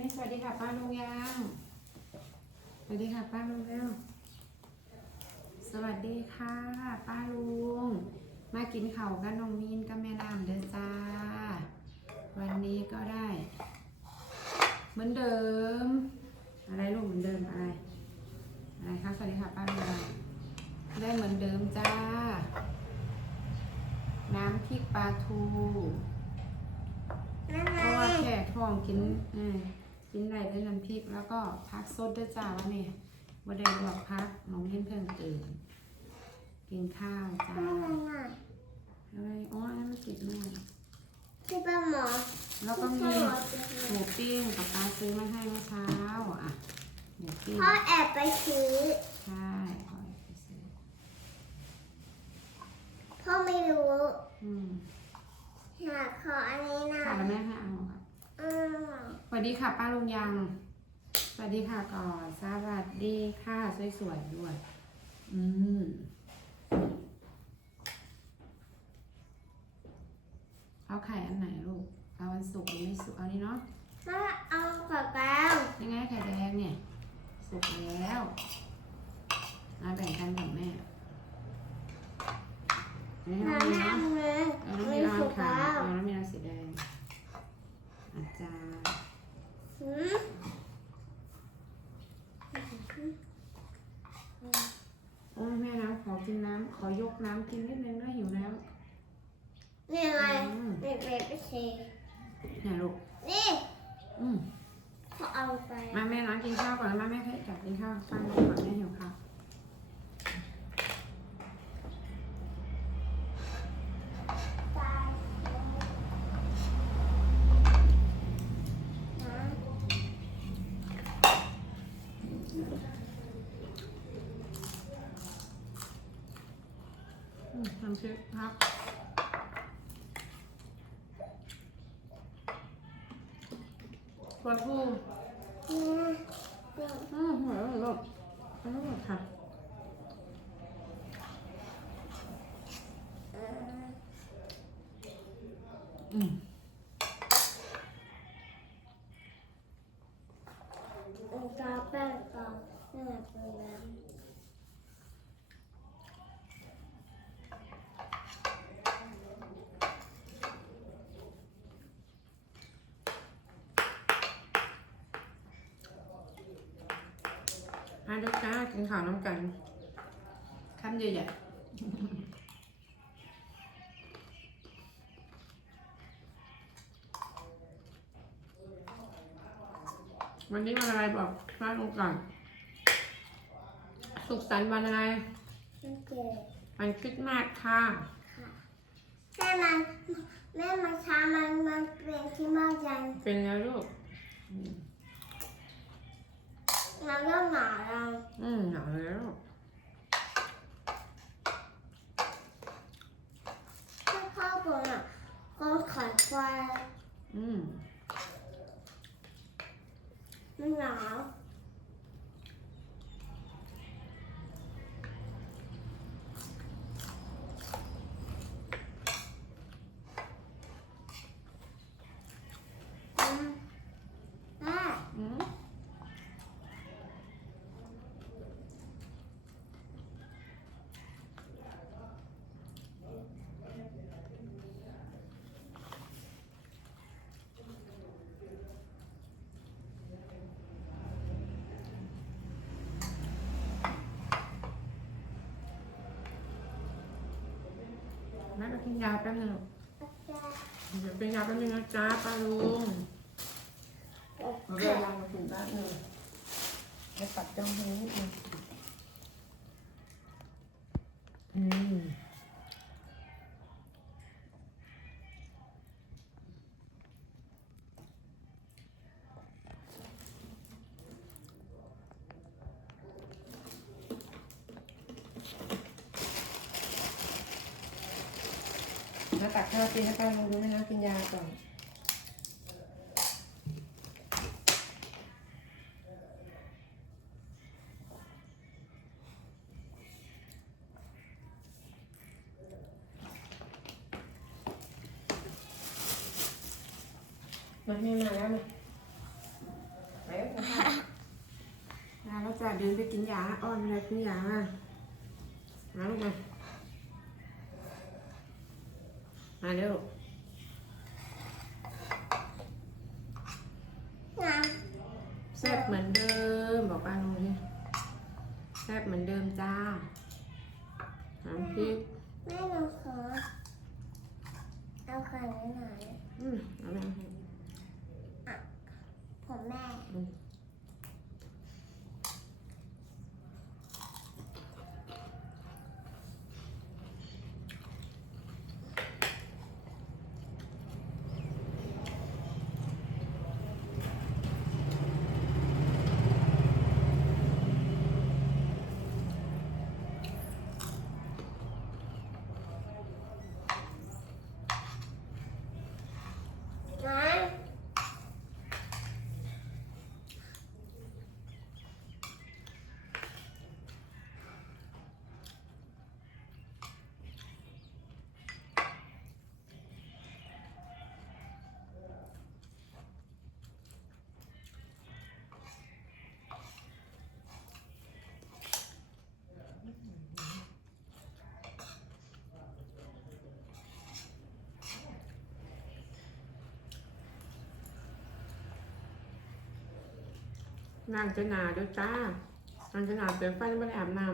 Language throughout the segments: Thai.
ไม่สวัสดีค่ะป้าลุงยังสวัสดีค่ะป้าลุงเร็วสวัสดีค่ะ ป้าลุง มากินข้าวกับน้องมีนกับแม่น้ำเด้อจ้า วันนี้ก็ได้ เหมือนเดิม อะไรลูกเหมือนเดิมอะไรอะไรคะสวัสดีค่ะป้าลุงยังได้เหมือนเดิมจ้า น้ำพริกปลาทูนั่นเพไงราะว่าแขกท้องกินเออ กินได้ด้วยน้ำพริกแล้วก็พักสดด้วยจ้าว่าเนี่ยว่าได้ลวกพักน้องเล่นเพิ่งตื่นกินข้าวจ้านั่นไงอะอะไรอ๋ออันนั้นมันติดแม่ที่ป้าหมอแล้วก็ที่มีป้าหมอจะหมูปิ้งกับปลาซื้อมาให้เมื่อเช้าอะหมูปิ้งพ่อแอบไปซื้อใช่พ่อไปซื้อพ่อไม่รู้อืมอยากขออันนี้นะค่ะแล้วแม่ให้เอาค่ะอืมส วัสดีค่ะป้าลุงยัง สวัสดีค่ะก่อนสวัสดีค่ะสวยๆด้วย อืมเอาไข่อันไหนลูก เอาวันสุกร์หรือไม่สุกร์เอานี่เนาะแม่เอากระเป๋ายังไงไข่แดงเนี่ย สุกแล้วมาแบ่งกันกับแม่อันนี้น้เรามีำเนาะน้ำเงินเอาแล้วไม่ มีเอา สุก ขาว แล้ว เอาแล้วมีเอาสีแดงอาจารย์ หืม โอ้ยแม่น้ำขอกินน้ำ ขอยกน้ำกินนิดนึงด้วยหิวน้นี่ไงำอืมเด็กๆไปเทเนี่ยลูกนี่อืมเขาเอาไป มาแม่น้ำกินข้าวก่อนแล้วมาแม่ให้จับกินข้าวฟังก่อนแม่หิวข้าว ตายนะ อืม น้ำพริกครับปลาทูอืมอืมหัวเราะลูกอันนี้มค่ะอ่ออืม เอากาแป้งก่อนนี่นเป็นน้ำ อะ เด็กจ้ากินข้าวน้ำกันคำใหญ่ๆวันนี้วันอะไรบอกพระลงก่อน สุขสันต์วันอะไรโอเควันคริสต์มาสค่ะค่ะแม่มันแม่มันช้ามันมันเป็นที่มากยันเป็นแล้วลูกอื มมันเริ่มหนาวแล้ว อืมหนาวแล้วถ้าเข้าบนอะ ก็ขันไฟอืมมันหนาว อืมแม่ อืมแม่ไป กินยาแป๊บนึงลูกเดี๋ยวเป็นยาแป๊บนึงนะจ๊ะป้าลุงเอาเวลามาถึงบ้านเลยไปปัดจองให้นิดนึงอืม ตักข้าวกินให้ป้าลุงดูนะนะกินยาก่อนมาให้มาแล้วมาไปแล้วจะค่ะมาแล้วจ้ะเดินไปกินยาอ้อนเลยกินยามาลูกมาเร็ว น้ แซ่บเหมือนเดิม บอกป้าลุงนี่แซ่บเหมือนเดิมจ้าน้ำพริกำแม่หนูขอเอาไข่ไว้หน่อยอืมเอาไปให้ผมแม่ น้ำ นางจะหนาด้วยจ้านางจะหนาเปลี่ยนไฟไม่ได้อาบน้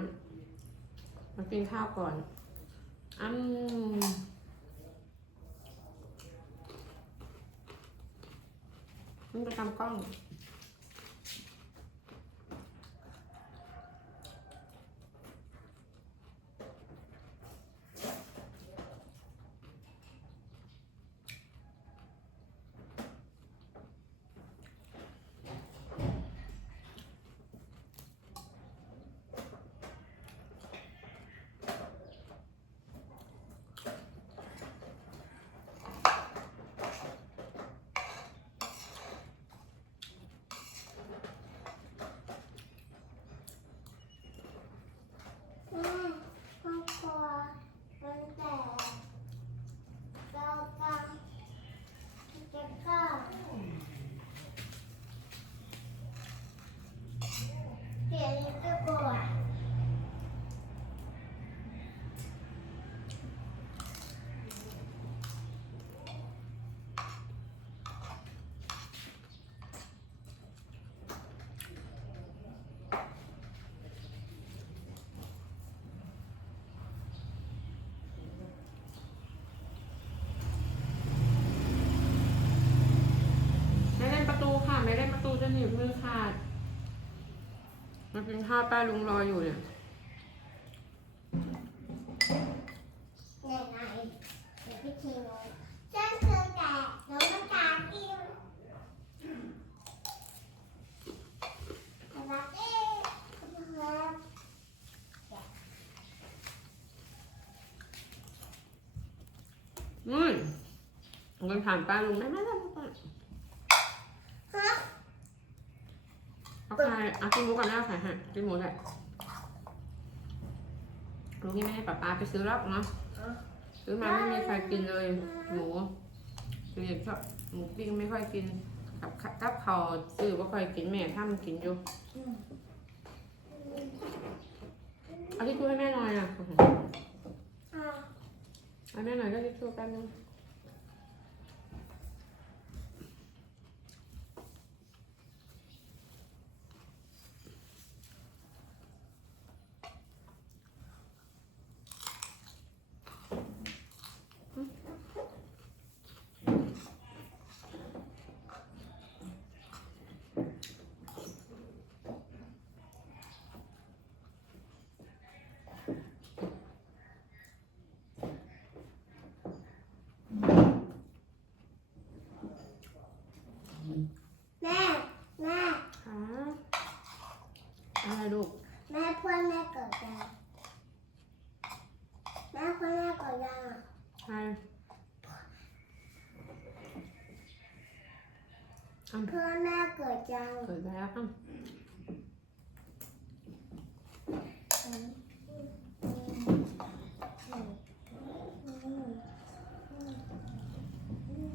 ำมากินข้าวก่อนอืมมันจะทำกล้อง แม่ครอบครัวมันแต่เรากำจะก็เปลี่ยนตะกัว ไม่เล่นประตูค่ะ ไม่เล่นประตูจะหนี บมือขาดมากินข้าวป้าลุงรออยู่เนี่ยไหนไหนเดี๋ยวพี่ทีนฉันคือแกะน้องน้ำตาลกินรักเอ๊ะครับอืมเงินผ่านป้าลุงได้ไหมล่ะลูกอะ ฮะ เอาไข่เอากิน หมูก่อนแล้วไข่ฮะกินหมูเลยลุงนี่ไม่ให้ป้าป้าไปซื้อหรอกเนาะซื้อมาไม่มีใครกินเลย หมูเรียนชอบหมูปิ้งไม่ค่อยกิน กับข้ากับข้าวซื้อว่าค่อยกินแม่ถ้ามันกินอยู่เอาที่ช่วยให้แม่หน่อยอะอ่าเอาแม่หน่อยก็ที่ช่วยแป๊บนึง แม่แม่ ค่ะอะไร ลูก แม่เพื่อนแม่เกิดยังแม่เพื่อนแม่เกิดยังอะใช่อ้ำเพื่อนแม่เกิดยังเกิดแล้วอ้ำ อืมอืมอืมอืมอืม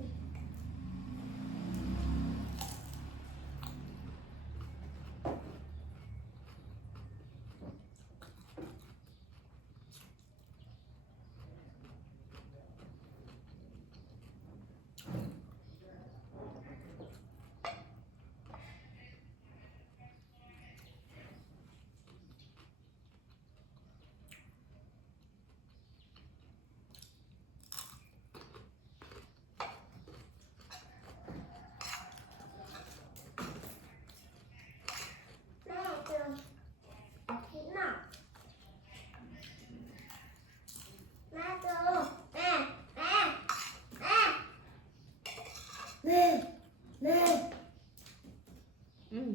อืม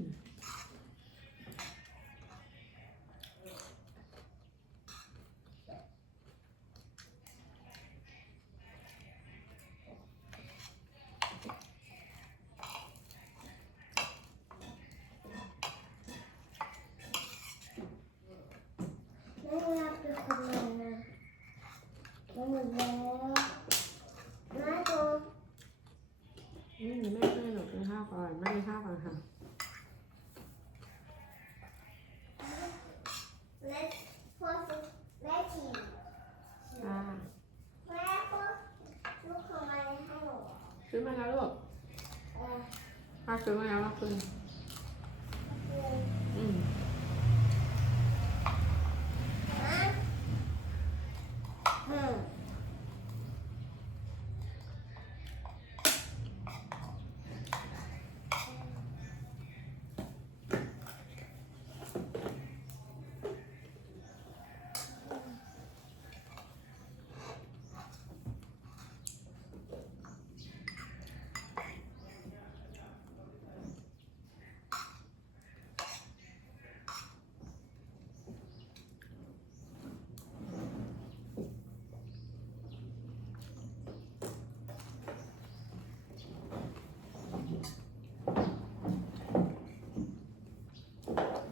แม่รับเป็นคนมานะแม่หมดแล้วแม่ตัว อืมแม่ช่วยหนูกินข้าวก่อนแม่กินข้าวก่อนค่ะ เล็กพ่อซื้อแม่ฉี่ อ่า แม่พ่อลูกของมันให้หนู ซื้อมาแล้วลูก เออ ป้าซื้อมาแล้วเมื่อคืนคืออืม นะ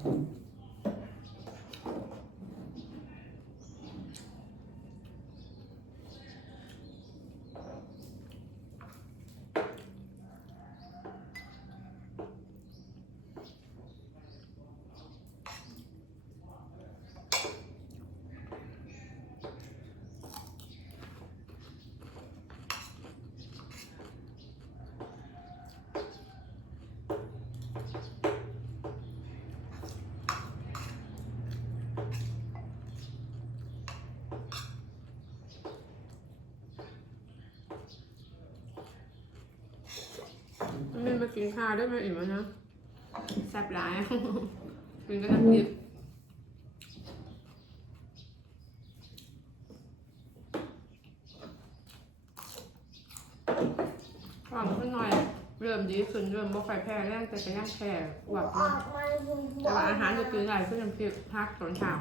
อืม ไม่มา กินข้าวได้ไหมอิ่มแล้วนะแซ่บหลายกินก็น้ำพริกหอมขึ้นหน่อย เริ่มดีขึ้นเริ่มบ่ค่อยแพ้แรงแต่ก็ยังแพ้อ้วกออยู่อกมาบุญแต่ว่าอาหารจะกินหลายขึ้นน้ำพริกพักตอนเช้า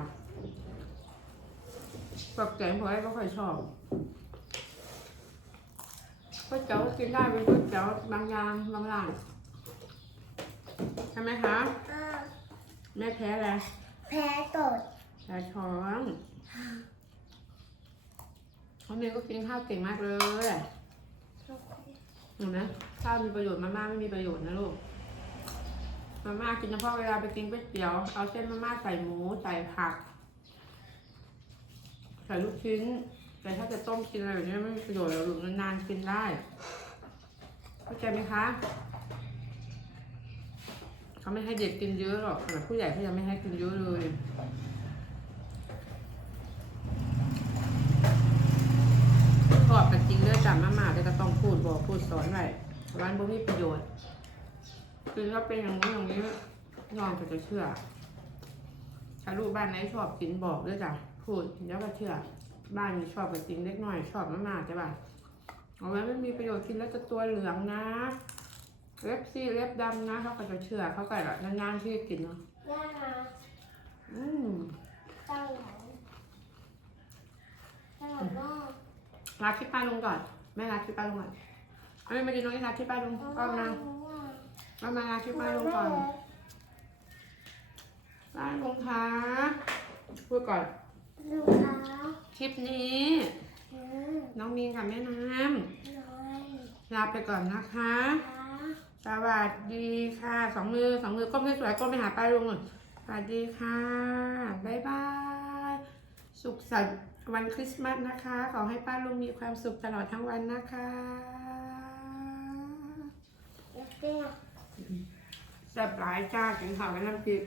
ปักแกงพอได้ก็ค่อยชอบ ก๋วยเตี๋ยวก็กินได้เป็นก๋วยเตี๋ยวบางอย่างบางร้านใช่ไหมคะ อ่าแม่แพ้อะไรแพ้ตดแพ้ท้องเขาเมย์ก็กินข้าวเก่งมากเลยเห็นไหมข้าวมีประโยชน์มาม่าไม่มีประโยชน์นะลูกมาม่ากินเฉพาะเวลาไปกินก๋วยเตี๋ยวเอาเส้นมาม่าใส่หมูใส่ผักใส่ลูกชิ้น แต่ถ้าจะต้มกินอะไรแบบนี้ไม่มีประโยชน์หรอกลูกนานๆกินได้ เข้าใจไหมคะเขาไม่ให้เด็กกินเยอะหรอกขนาดผู้ใหญ่เขายังไม่ให้กินเยอะเลยชอบกันจริงเด้อจำมาหมาแต่ก็ต้องพูดบอกพูดสอนไว้ร้านบ่มีประโยชน์ คือถ้าเป็นอย่างนี้อย่างนี้น้องก็จะเชื่อ ถ้าลูกบ้านไหนชอบกินบอกด้วยจ้ะพูดแล้วก็เชื่อ บ้านนี้ชอบกับจริงเล็กน้อยชอบมากๆใช่ป่ะเอาไว้ไม่มีประโยชน์กินแล้วจะตัวเหลืองนะ เล็บซี่เล็บดำนะเขาก็จะเชื่อเขาก็แบบนานๆที่กินเนาะย่ามาอืมตั้งไหนตั้งไหนว่ารักที่ป้าลุงก่อนแม่รักที่ป้าลุงก่อนเอาไม่มาดีน้องนี่รักที่ป้าลุงก็มาก็มารักที่ป้าลุงก่อนป้าลุงคะพูดก่อน ลูกค้าคลิปนี้อืมน้องมีนกับแม่น้น้อยำลาไปก่อนนะคะค้าสวัสดีค่ะ สองมือสองมือก้มสวยๆก้มไปหาป้าลุงหน่อยสวัสดีค่ะบ๊ายบาย สุขสันต์วันคริสต์มาสนะคะ ขอให้ป้าลุงมีความสุขตลอดทั้งวันนะคะแล้วก็แซ่บหลายจ้ากินข้าวกับน้ำพริก